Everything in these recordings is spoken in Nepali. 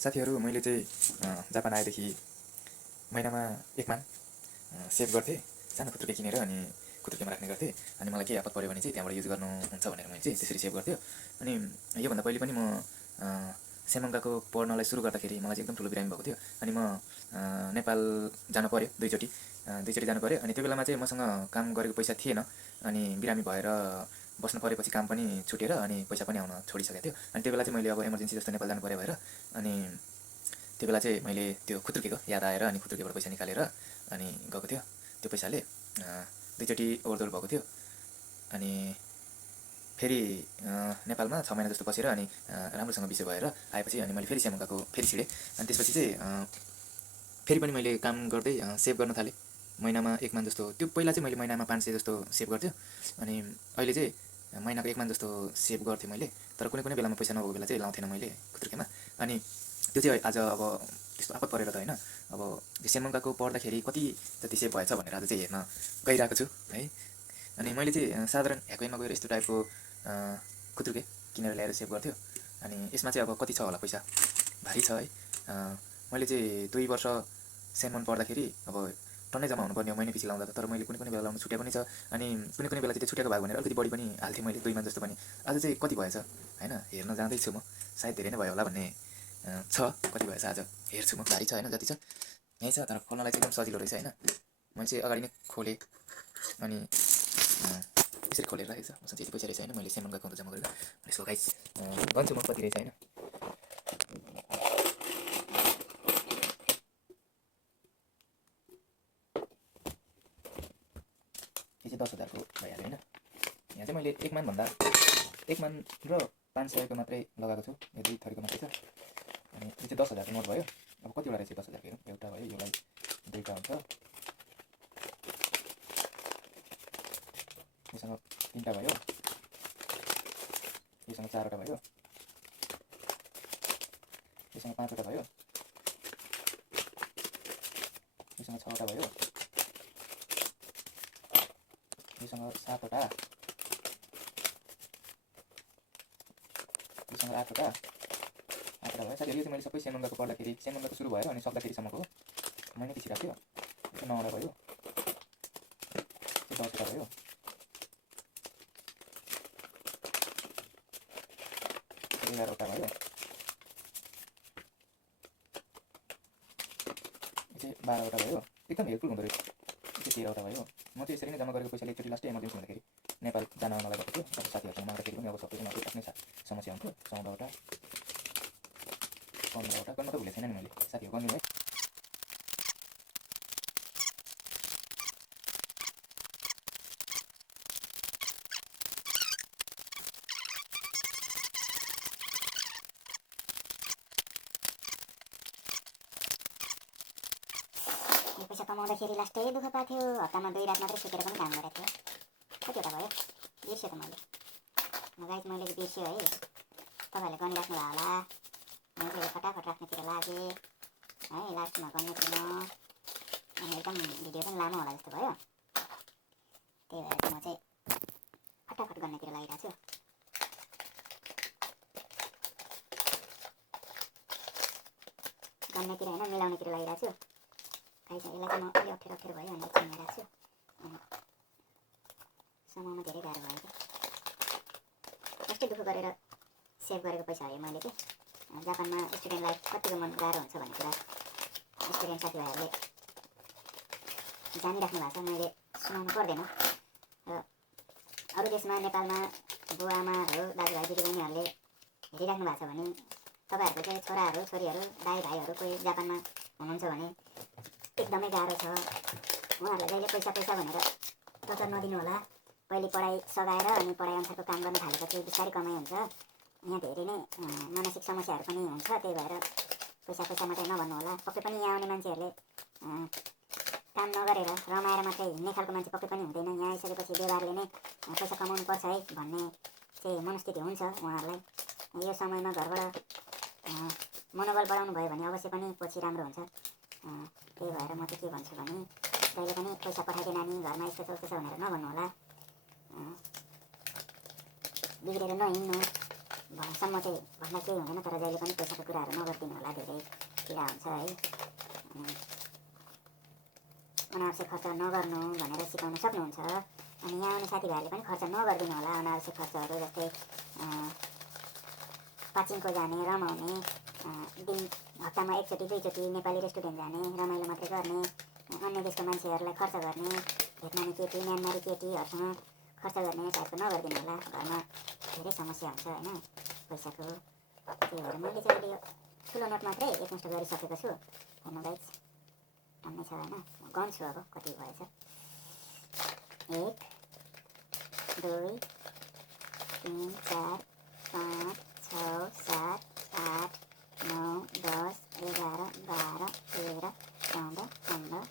साथीहरू मैले चाहिँ जापान आएदेखि महिनामा 1 मान सेभ गर्थेँ सानो खुत्रुके किनेर अनि खुत्रुकेमा राख्ने गर्थेँ अनि मलाई केही आपत पऱ्यो भने चाहिँ त्यहाँबाट युज गर्नुहुन्छ भनेर मैले चाहिँ त्यसरी सेभ गर्थ्यो। अनि योभन्दा पहिले पनि म सेमङ्गाको पढ्नलाई सुरु गर्दाखेरि मलाई चाहिँ एकदम ठुलो बिरामी भएको थियो अनि म नेपाल जानु पऱ्यो दुईचोटि जानु पऱ्यो। अनि त्यो बेलामा चाहिँ मसँग काम गरेको पैसा थिएन अनि बिरामी भएर बस्नु परेपछि काम पनि छुटेर अनि पैसा पनि आउन छोडिसकेको थियो। अनि त्यो बेला चाहिँ मैले अब इमर्जेन्सी जस्तो नेपाल जानु पऱ्यो भएर अनि त्यो बेला चाहिँ मैले त्यो खुत्रुकेको याद आएर अनि खुत्रुकेबाट पैसा निकालेर अनि गएको थियो। त्यो पैसाले दुईचोटि ओहोरदोहोर भएको थियो। अनि फेरि नेपालमा 6 महिना जस्तो बसेर अनि राम्रोसँग बिसे भएर आएपछि अनि मैले फेरि सेमङ्गाको फेरि छिडेँ। अनि त्यसपछि चाहिँ फेरि पनि मैले काम गर्दै सेभ गर्न थालेँ महिनामा 1 मान जस्तो। त्यो पहिला चाहिँ मैले महिनामा 500 जस्तो सेभ गर्थ्यो अनि अहिले चाहिँ महिनाको 1 मान जस्तो सेभ गर्थेँ मैले। तर कुनै बेलामा पैसा नभएको बेला चाहिँ लाउँथेन मैले खुत्रुकेमा। अनि त्यो चाहिँ आज अब त्यस्तो आपत परेर त होइन, अब सेमङ्गाको पढ्दाखेरि कति जति सेभ भएछ भनेर आज चाहिँ हेर्न गइरहेको छु है। अनि मैले चाहिँ साधारण ह्याकवेमा गएर यस्तो टाइपको खुत्रुके किनेर ल्याएर सेभ गर्थ्यो। अनि यसमा चाहिँ अब कति छ होला पैसा, भारी छ है। मैले चाहिँ 2 वर्ष सेमन पढ्दाखेरि अब टन्नै जम्मा हुनुपर्ने हो महिना पछि लाउँदा त, तर मैले कुनै बेला लाउनु छुटेको पनि छ अनि कुनै बेला चाहिँ त्यो छुटेको भाग भनेर अलिकति बढी पनि हाल्थेँ मैले 2 मान जस्तो पनि। आज चाहिँ कति भएछ होइन हेर्न जाँदैछु म, सायद धेरै नै भयो होला भन्ने छ। कति भएछ आज हेर्छु म, भारी छ होइन जति छ यहीँ छ, तर खोल्नलाई चाहिँ एकदम सजिलो रहेछ होइन। मैले चाहिँ अगाडि नै खोलेँ अनि यसरी खोलेर राखेको छ। मसँग यति पैसा रहेछ होइन, मैले सेमङ्गा अकाउन्ट जम्मा गरेर यसको गाइस भन्छु म कति रहेछ होइन। यो चाहिँ 10,000 को भइहाल्यो होइन। यहाँ चाहिँ मैले 1 मान भन्दा 1 मान र 500 को मात्रै लगाएको छु, यो 2 थरीको मात्रै छ। अनि यो चाहिँ 10,000 को नोट भयो। अब कतिवटा रहेछ 10,000 को हेरौँ, एउटा भयो, योलाई 2टा हुन्छ, योसँग 3टा भयो, योसँग 4वटा भयो, योसँग 5वटा भयो, योसँग 6वटा भयो, योसँग 7वटा, योसँग 8वटा भयो। साथीहरू यो चाहिँ मैले सबै सेमङ्गाको पढ्दाखेरि सेमङ्गाको सुरु भएर अनि सक्दाखेरिसम्मको महिना पछि राख्यो। यो 9वटा भयो, यो 10वटा भयो, यो 11वटा भयो, यो चाहिँ 12वटा भयो। एकदम हेल्पफुल हुँदो रहेछ। यो चाहिँ 13वटा भयो। म चाहिँ यसरी नै जम्मा गरेको पैसाले एकचोटि लास्टै इमर्जेन्सी हुँदाखेरि नेपाल जान आउनलाई गएको थियो। अब साथीहरूसँग माग्दाखेरि पनि अब सबैको आफ्नै समस्या हुन्थ्यो। 14वटा 15वटा गर्न त भुलेको छैन नि मैले, साथीहरू गर्नु है। पैसा कमाउँदाखेरि लास्टै दुःख पाएको थियो। हप्तामा 2 रात मात्रै सुतेर पनि काम गरेको थियो। कतिवटा भयो बिर्स्यो त मैले। गाइस मैले बिर्स्यो है, तपाईँहरूले गनिराख्नु भयो होला। मैले चाहिँ फटाफट राख्नेतिर लागेँ है, लास्टमा गर्ने थिएन अनि एकदम भिडियो पनि लामो होला जस्तो भयो। त्यही भएर म चाहिँ फटाफट गर्नेतिर लागिरहेको छु। गर्नेतिर होइन मिलाउनेतिर लागिरहेको छु। गाइस यसलाई चाहिँ म अलि अप्ठ्यारो भयो भनेर चिनिरहेको छु अनि समाउन धेरै गाह्रो भयो क्या। कस्तै दुःख गरेर सेभ गरेको पैसा हो मैले चाहिँ। जापानमा स्टुडेन्ट लाइफ कतिको मन गाह्रो हुन्छ भन्ने कुरा स्टुडेन्ट साथीभाइहरूले जानिराख्नु भएको छ, मैले सुनाउनु पर्दैन। र अरू देशमा नेपालमा बुवा आमाहरू दाजुभाइ दिदीबहिनीहरूले हेरिराख्नु भएको छ भने तपाईँहरूको चाहिँ छोराहरू छोरीहरू दाइ भाइहरू कोही जापानमा हुनुहुन्छ भने एकदमै गाह्रो छ। उहाँहरूलाई जहिले पैसा भनेर टचर नदिनु होला। पहिले पढाइ सघाएर अनि पढाइ अनुसारको काम गर्न थालेपछि बिस्तारै कमाइ हुन्छ। यहाँ धेरै नै मानसिक समस्याहरू पनि हुन्छ। त्यही भएर पैसा मात्रै नभन्नु होला। पक्कै पनि यहाँ आउने मान्छेहरूले काम नगरेर रमाएर मात्रै हिँड्ने खालको मान्छे पक्कै पनि हुँदैन। यहाँ आइसकेपछि व्यवहारले नै पैसा कमाउनु पर्छ है भन्ने चाहिँ मनस्थिति हुन्छ उहाँहरूलाई। यो समयमा घरबाट मनोबल बढाउनु भयो भने अवश्य पनि पछि राम्रो हुन्छ। त्यही भएर म चाहिँ के भन्छु भने जहिले पनि पैसा पठाइदिए नानी घरमा यस्तो छ उस्तो छ भनेर नभन्नु होला। बिग्रेर नहिँड्नु। भएसम्म चाहिँ भन्दा केही हुँदैन, तर जहिले पनि पैसाको कुराहरू नगरिदिनु होला, धेरै पीडा हुन्छ है। अनि अनावश्यक खर्च नगर्नु भनेर सिकाउन सक्नुहुन्छ। अनि यहाँ आउने साथीभाइहरूले पनि खर्च नगरिदिनु होला, अनावश्यक खर्चहरू, जस्तै पाचिङको जाने, रमाउने, हप्तामा एकचोटि दुईचोटि नेपाली रेस्टुरेन्ट जाने, रमाइलो मात्रै गर्ने, अन्य देशको मान्छेहरूलाई खर्च गर्ने, भियतनामी केटी म्यानमारी केटीहरूसँग खर्च गर्ने टाइपको नगरिदिनु होला। घरमा धेरै समस्या हुन्छ होइन पैसाको। त्यही भएर मैले चाहिँ अहिले ठुलो नोट मात्रै एकमुष्ट गरिसकेको छु। हेर्नु गाइज, राम्रै छ होइन। म गन्छु अब कति भएछ। 1 2 3 4 5 6 7 8 9 10 11 12 13 14 15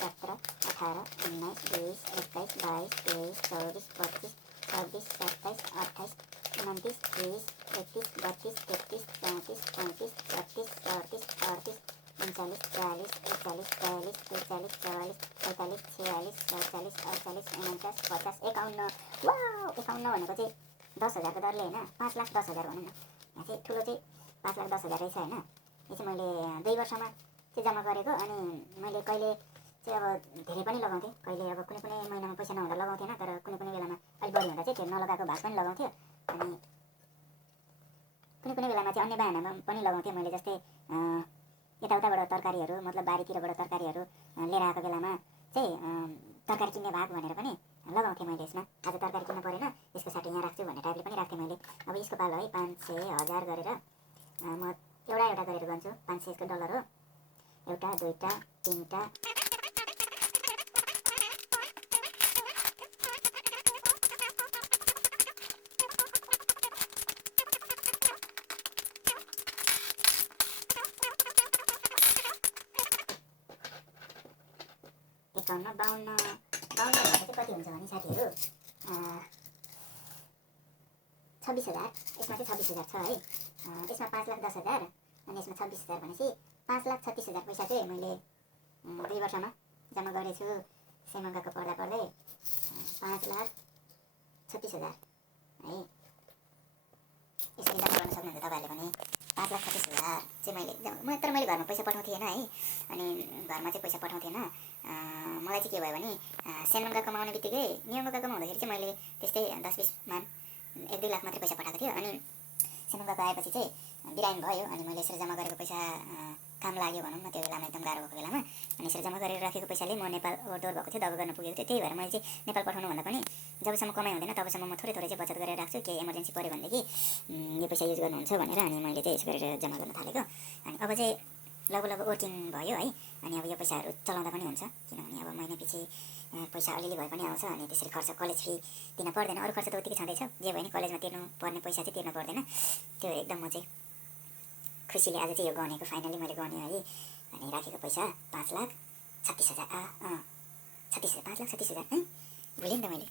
16 17 18 19 20 21 22 23 24 25 26 27 28 29 30 31 32 33 34 35 36 37 38 39 40 41 42 43 44 45 46 47 48 49 50 वाउ 51 भनेको चाहिँ 10,000 को दरले होइन, 5,10,000 भनौँ न। यहाँ चाहिँ ठुलो चाहिँ 5,10,000 रहेछ होइन। यो चाहिँ मैले 2 वर्षमा चाहिँ जम्मा गरेको। अनि मैले कहिले चाहिँ अब धेरै पनि लगाउँथेँ, कहिले अब कुनै कुनै महिनामा पैसा नहुँदा लगाउँथेन, तर कुनै कुनै बेलामा अलिक बढी हुँदा चाहिँ त्यो नलगाएको भाग पनि लगाउँथ्यो। अनि कुनै कुनै बेलामा चाहिँ अन्य बहानामा पनि लगाउँथेँ मैले, जस्तै यताउताबाट तरकारीहरू, मतलब बारीतिरबाट तरकारीहरू लिएर आएको बेलामा चाहिँ तरकारी किन्ने भाग भनेर पनि लगाउँथेँ मैले यसमा। आज तरकारी किन्न परेन, यसको साटो यहाँ राख्छु भन्ने टाइपले पनि राख्थेँ मैले। अब यसको पालो है 500 1000 गरेर म एउटा गरेर गर्छु। 500 यसको डलर हो, 1 2 3 51 52 भनेको चाहिँ कति हुन्छ भने साथीहरू 26,000। यसमा चाहिँ 26,000 छ है। यसमा 5,10,000 अनि यसमा 26,000 भनेपछि 5,36,000 पैसा चाहिँ मैले 2 वर्षमा जम्मा गरेछु। श्रीमङ्गको पढ्दा पढ्दै 5,36,000 है। यसरी जम्मा गर्न सक्नुहुन्छ तपाईँहरूले पनि। 5,36,000 चाहिँ तर मैले घरमा पैसा पठाउँथेँ होइन है। अनि घरमा चाहिँ पैसा पठाउँथेन। मलाई चाहिँ के भयो भने सेनमङ्गा कमाउने बित्तिकै नियमङ्गा कमाउँदाखेरि चाहिँ मैले त्यस्तै 10-20 मान 1-2 लाख मात्रै पैसा पठाएको थियो। अनि सेनमङ्गाको आएपछि चाहिँ बिरामी भयो। अनि मैले यसरी जम्मा गरेको पैसा काम लाग्यो भनौँ न, त्यो बेलामा एकदम गाह्रो भएको बेलामा। अनि यसरी जम्मा गरेर राखेको पैसाले म नेपाल ओहोरदोहोर भएको थियो, दबाई गर्न पुगेको थियो। त्यही भएर मैले चाहिँ नेपाल पठाउनुभन्दा पनि जबसम्म कमाइ हुँदैन तबसम्म म थोरै थोरै चाहिँ बचत गरेर राख्छु। केही इमर्जेन्सी पऱ्यो भनेदेखि यो पैसा युज गर्नुहुन्छ भनेर। अनि मैले चाहिँ यसो गरेर जम्मा गर्न थालेको। अनि अब चाहिँ लगभग वर्किङ भयो है। अनि अब यो पैसाहरू चलाउँदा पनि हुन्छ, किनभने अब महिना पछि पैसा अलिअलि भए पनि आउँछ। अनि त्यसरी खर्च, कलेज फी तिर्न पर्दैन, अरू खर्च त उतिकै छँदैछ। जे भयो नि कलेजमा तिर्नु पर्ने पैसा चाहिँ तिर्नु पर्दैन। त्यो एकदम म चाहिँ खुसीले आज चाहिँ यो गनेको, फाइनली मैले गने है। अनि राखेको पैसा 5,36,000 5,36,000 है, भुलेँ नि त मैले।